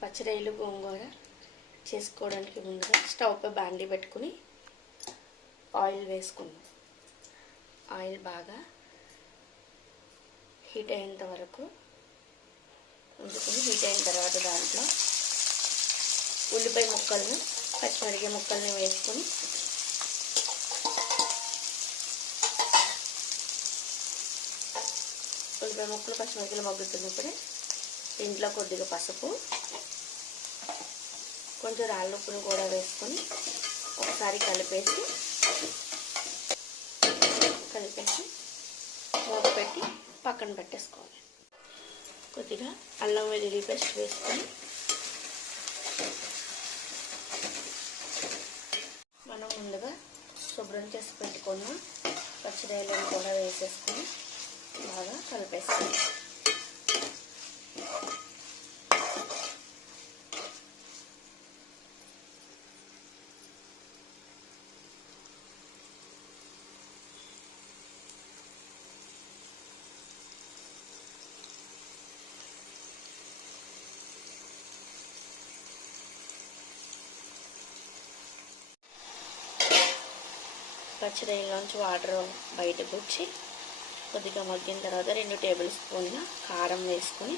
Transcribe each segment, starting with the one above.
పచ్చిరొయ్యలు గోంగూర చేసుకోవడానికి ముందుగా స్టవ్పై బాండి పెట్టుకుని ఆయిల్ వేసుకుందాం. ఆయిల్ బాగా హీట్ అయ్యేంత వరకు ఉంచుకుని హీట్ అయిన తర్వాత దాంట్లో ఉల్లిపాయ ముక్కలను పచ్చిమిరపకాయ ముక్కల్ని వేసుకొని ఉల్లిపాయ ముక్కలు పచ్చిమిరపకాయలు మగ్గుతున్నప్పుడే ఇంట్లో కొద్దిగా పసుపు కొంచెం రాళ్ళ ఉప్పును కూడా వేసుకొని ఒకసారి కలిపేసి కలిపేసి మూత పెట్టి పక్కన పెట్టేసుకోవాలి. కొద్దిగా అల్లం వెల్లుల్లి పేస్ట్ వేసుకొని మనం ముందుగా శుభ్రం చేసి పెట్టుకున్న పచ్చిరాయలను కూడా వేసేసుకొని బాగా కలిపేసుకోవాలి పచ్చిరొయ్యలోంచి వాటర్ బయటకు వచ్చి కొద్దిగా మగ్గిన తర్వాత రెండు టేబుల్ స్పూన్ల కారం వేసుకొని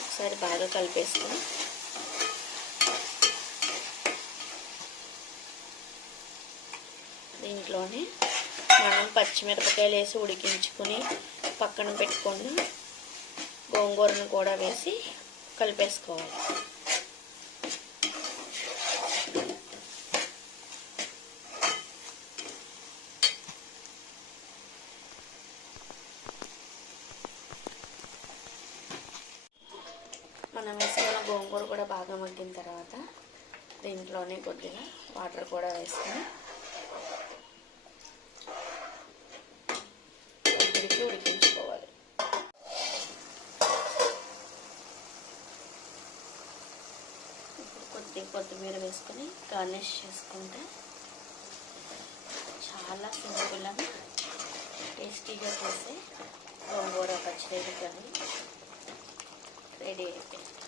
ఒకసారి బాగా కలిపేసుకొని దీంట్లోనే మనం పచ్చిమిరపకాయలు వేసి ఉడికించుకొని పక్కన పెట్టుకున్న గోంగూరను కూడా వేసి కలిపేసుకోవాలి. మనం వేసుకున్న గోంగూర కూడా బాగా మగ్గిన తర్వాత దీంట్లోనే కొద్దిగా వాటర్ కూడా వేసుకొని ఉడికి ఉడికించుకోవాలి. ఇప్పుడు కొద్దిగా కొత్తిమీర వేసుకొని గార్నిష్ చేసుకుంటే చాలా సింపుల్ అని టేస్టీగా చేసే గోంగూర పచ్చడి కర్రీ. రెడీ అయిపోయింది